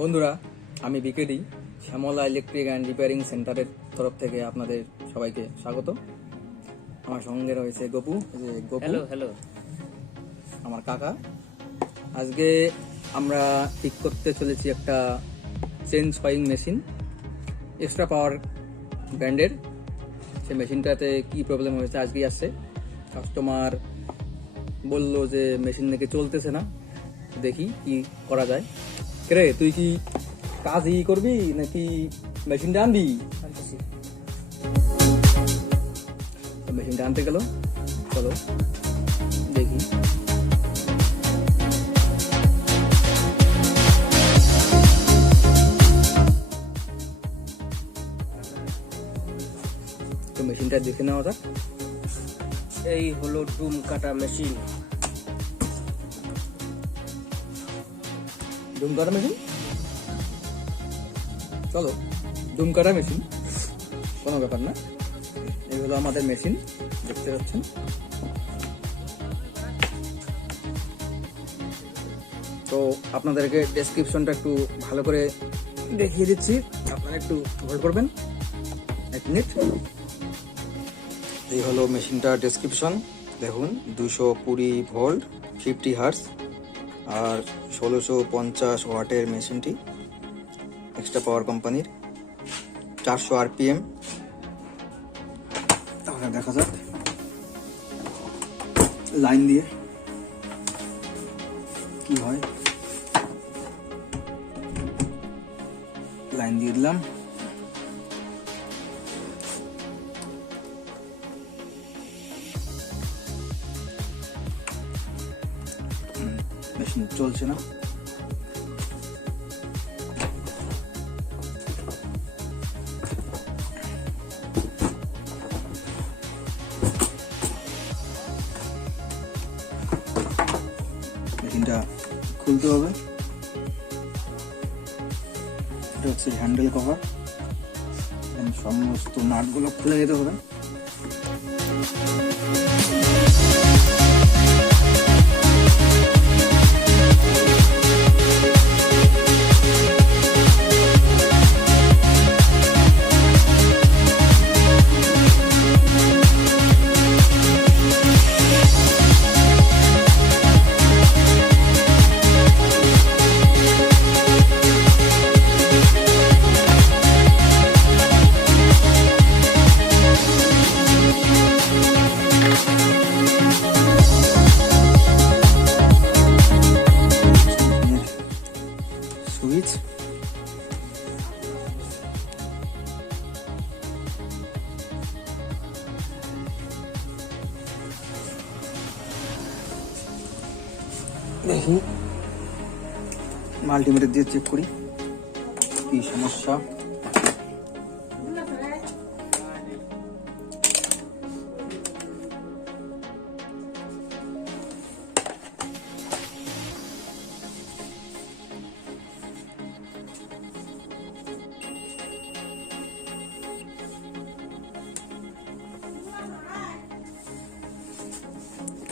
বন্ধুরা, আমি বিকেডি শ্যামলা ইলেকট্রিক অ্যান্ড রিপেয়ারিং সেন্টারের তরফ থেকে আপনাদের সবাইকে স্বাগত। আমার সঙ্গে রয়েছে গপু। হ্যালো হ্যালো আমার কাকা। আজকে আমরা ঠিক করতে চলেছি একটা চেন সোয়িং মেশিন, এক্সট্রা পাওয়ার ব্র্যান্ডের। সেই মেশিনটাতে কি প্রবলেম হয়েছে আজকেই আসছে। কাস্টমার বললো যে মেশিন নাকি চলতেছে না, দেখি কি করা যায়। রে, তুই কি কাজই করবি নাকি মেশিনটা আনবি? মেশিনটা আনতে গেল, চলো দেখি। তো মেশিনটা দেখে নেওয়া যাক। এই হলো ডুম কাটা মেশিন। ডুম কাটা মেশিন, চলো ডুম কাটা মেশিন, কোনো ব্যাপার না। এই হলো আমাদের মেশিন, দেখতে পাচ্ছেন। তো আপনাদেরকে ডেসক্রিপশনটা একটু ভালো করে দেখিয়ে দিচ্ছি, আপনারা একটু হোল্ড করবেন 1 মিনিট। এই হলো মেশিনটার ডেসক্রিপশন, দেখুন 220 ভোল্ট 50 হার্টজ আর 1650 ওয়াটের মেশিনটি, এক্সট্রা পাওয়ার কোম্পানির, 400 RPM। তাহলে দেখা যাক লাইন দিয়ে কি হয়। লাইন দিয়ে দিলাম। মেশিন চলছে না। মেশিনটা খুলতে হবে। এটা হচ্ছে হ্যান্ডেল কভার, সমস্ত নাটগুলো খুলে নিতে হবে। সুইচ, দেখি মাল্টিমিটার দিয়ে চেক করি কি সমস্যা।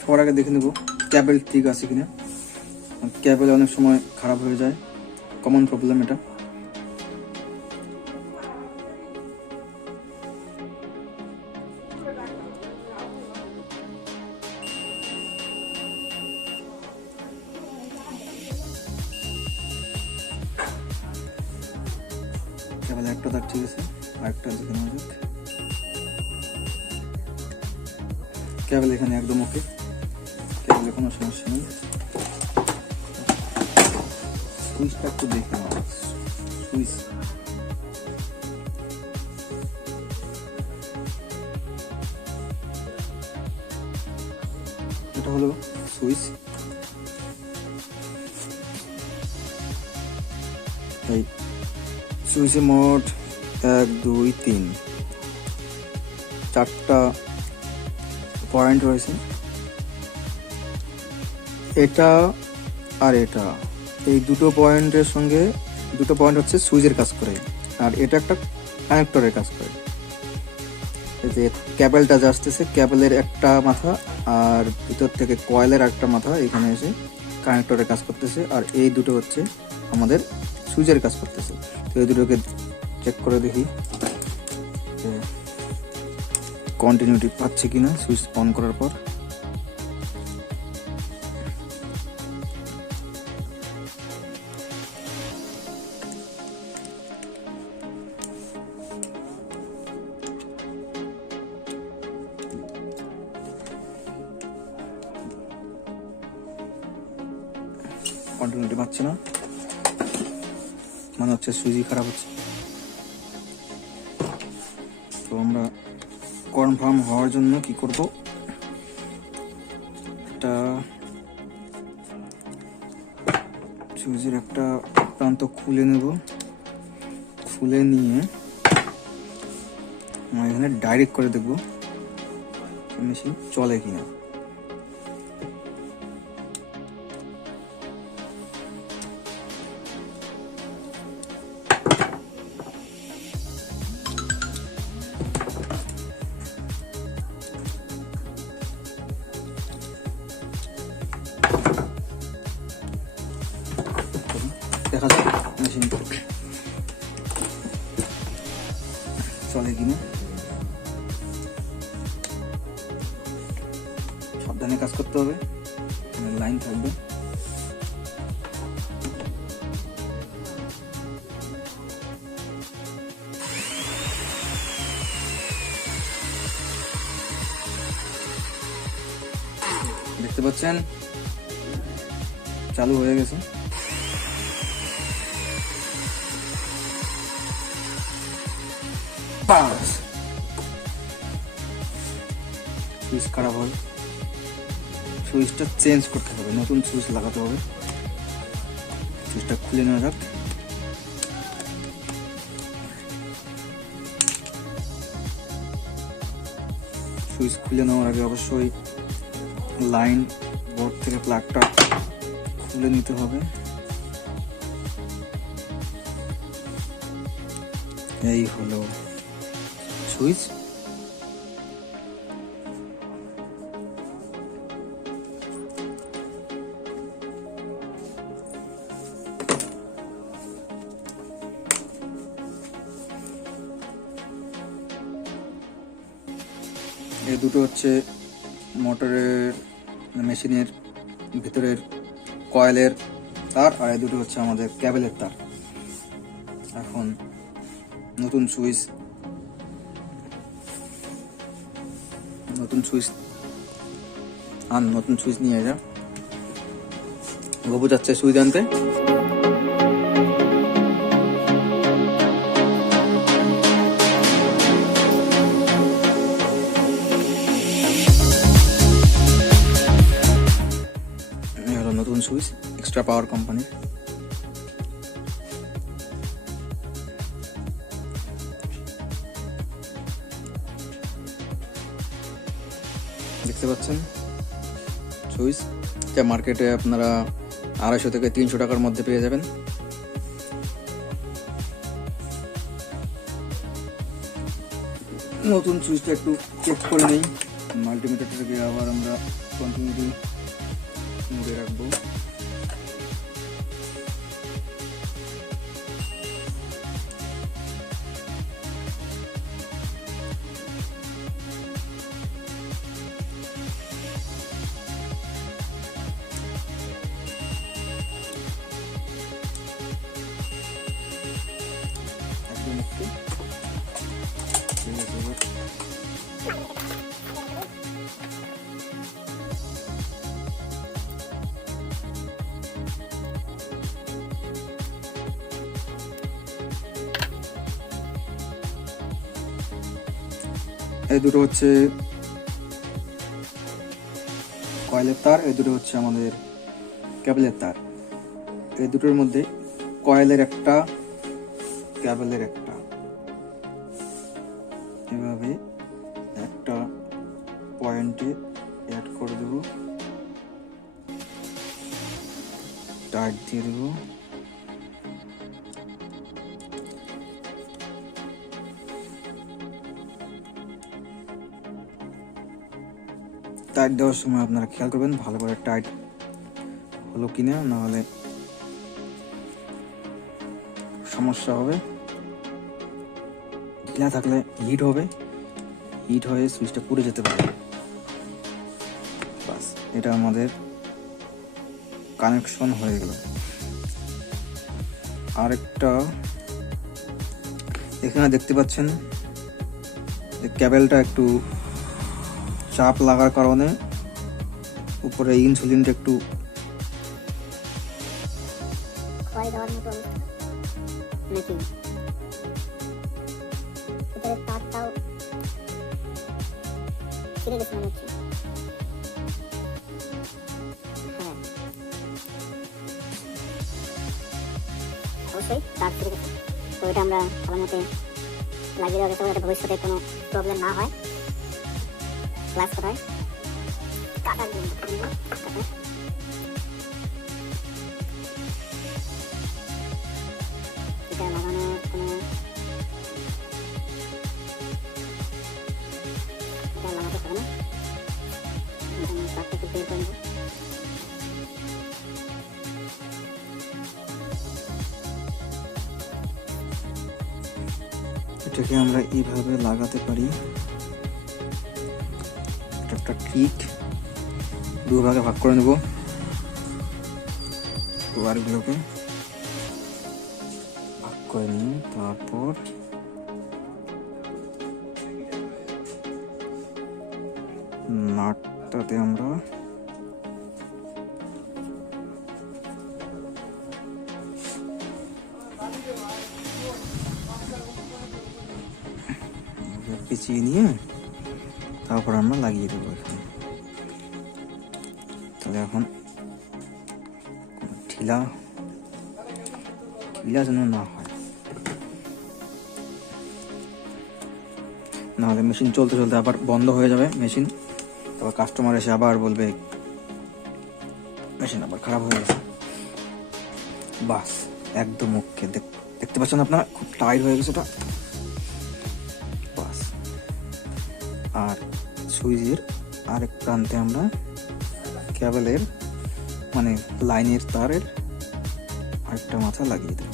সবার আগে দেখে নেব ক্যাবেল ঠিক আছে কিনা। ক্যাবেল অনেক সময় খারাপ হয়ে যায়, কমন প্রবলেম এটা। ক্যাবেল একটা তার ঠিক আছে, আরেকটা দেখে নেওয়া যাক। ক্যাবেল এখানে একদম ওকে, ক্যাবেলে কোনো সমস্যা নেই। সুইচটা একটু দেখে নেওয়া, সুইচ এটা হলো সুইচ। এই সুইচে মোট 1 2 3 4টা পয়েন্ট রয়েছে। এটা আর এটা, এই দুটো পয়েন্টের সঙ্গে, দুটো পয়েন্ট হচ্ছে সুইচের কাজ করে, আর এটা একটা কানেক্টরের কাজ করে। এই যে ক্যাবেলটা যা আসতেছে, ক্যাবেলের একটা মাথা আর ভিতর থেকে কয়েলের একটা মাথা এখানে এসে কানেক্টরের কাজ করতেছে, আর এই দুটো হচ্ছে আমাদের সুইচের কাজ করতেছে। তো এই দুটোকে চেক করে দেখি কন্টিনিউটি পাচ্ছে কিনা সুইচ অন করার পর। কন্টিনিউটি পাচ্ছে না, মানে হচ্ছে সুইচই খারাপ হচ্ছে। তো আমরা কনফার্ম হওয়ার জন্য কি করব, একটা সুইচের একটা প্রান্ত খুলে নেব। খুলে নিয়ে আমরা এখানে ডাইরেক্ট করে দেখব মেশিন চলে কিনা। দেখা যাক মেশিন চলে কিনা। সাবধানে কাজ করতে হবে, লাইন থাকবে। দেখতে পাচ্ছেন চালু হয়ে গেছে। সুইচ খারাপ হয়, সুইচটা চেঞ্জ করতে হবে, নতুন সুইচ লাগাতে হবে। সুইচটা খুলে নেওয়া যাক। সুইচ খুলে নেওয়ার আগে অবশ্যই লাইন বোর্ড থেকে প্লাগটা খুলে নিতে হবে। এই হলো সুইচ। এই দুটো হচ্ছে মোটরের মেশিনের ভিতরের কয়েলের তার, আর এই দুটো হচ্ছে আমাদের ক্যাবেলের তার। এখন নতুন সুইচ নতুন সুইচ নিয়ে যা। গবু যাচ্ছে সুইচ আনতে। নতুন সুইচ এক্সট্রা পাওয়ার কোম্পানির। দেখতে পাচ্ছেন সুইচ, যা মার্কেটে আপনারা 250 থেকে 300 টাকার মধ্যে পেয়ে যাবেন। নতুন সুইচটা একটু চেক করে নেই। মাল্টিমিটারটাকে আবার আমরা কন্টিনিউটি মোডে রাখবো। একদম একটু এই দুটো হচ্ছে কয়েলের তার, এই দুটো হচ্ছে আমাদের ক্যাবেলের তার। এই দুটোর মধ্যে কয়েলের একটা, ক্যাবেলের একটা, এভাবে একটা পয়েন্টে অ্যাড করে দেব, টাইট দিয়ে দেব। টাইট দেওয়ার সময় আপনারা খেয়াল করবেন ভালো করে টাইট হলো কিনা, না হলে সমস্যা হবে, ঢিলা থাকলে হিট হবে, হিট হয়ে সুইচটা পুড়ে যেতে পারে। বাস, এটা আমাদের কানেকশন হয়ে গেল। আরেকটা এখানে দেখতে পাচ্ছেন যে কেবেলটা একটু চাপ লাগার কারণে উপরে ইনসুলিনটা একটু ক্ষয় দেওয়ার মতো নাকি ভিতরে তারটাও ছিঁড়ে গেছে মনে হচ্ছে। হ্যাঁ, অবশ্যই তার ছিঁড়ে গেছে। তো এটা আমরা ভালো মতো লাগিয়ে দেওয়া গেছে যাতে ভবিষ্যতে কোনো প্রবলেম না হয়। ক্লাস কোথায় কাটার জন্য এটা লাগানোর কোনো এটা লাগাতে হবে না। তারটা একটু বের করে নেব। এটাকে আমরা এইভাবে লাগাতে পারি। এটা একটা ট্রিক। দু ভাগে ভাগ করে নেব ওয়ারগুলোকে, ভাগ করে নিয়ে তারপর নাটটাতে আমরা পেঁচিয়ে নিয়ে তারপর আমরা লাগিয়ে দেবো এখানে। তাহলে এখন ঢিলা যেন না হয়, নাহলে মেশিন চলতে চলতে আবার বন্ধ হয়ে যাবে মেশিন। তারপর কাস্টমার এসে আবার বলবে মেশিন আবার খারাপ হয়ে গেছে। বাস, একদম ওকে। দেখতে পাচ্ছেন আপনারা, খুব টাইট হয়ে গেছে এটা। বাস, আর সুইচের আরেক প্রান্তে আমরা কেবলের মানে লাইনের তারের আরেকটা মাথা লাগিয়ে দেব।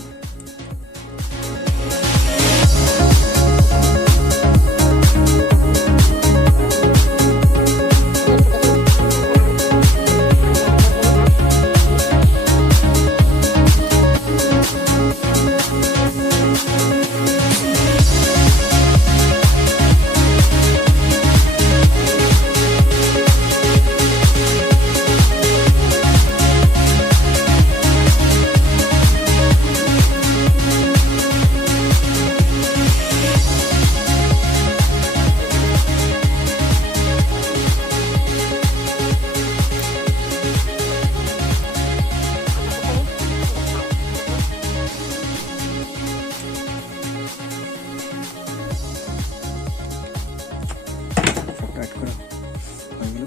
টাইট করা হয়ে গেল।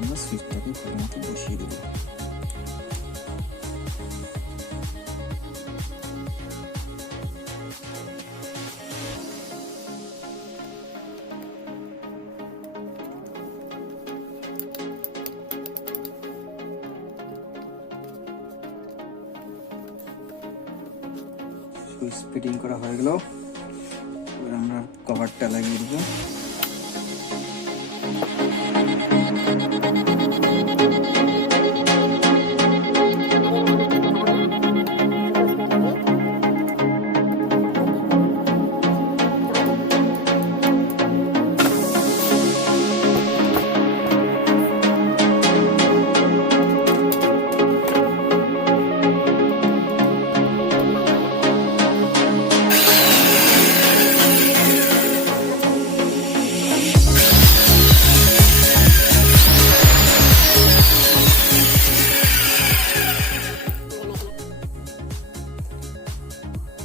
আমরা সুইচটাকে ভালো মতো বসিয়ে দেবো। সুইচ ফিটিং করা হয়ে গেল। এবার আমরা কভারটা লাগিয়ে দেবো।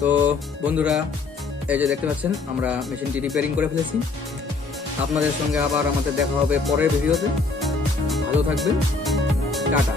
তো বন্ধুরা, এই যে দেখতে পাচ্ছেন আমরা মেশিনটি রিপেয়ারিং করে ফেলেছি। আপনাদের সঙ্গে আবার আমাদের দেখা হবে পরের ভিডিওতে। ভালো থাকবেন, টাটা।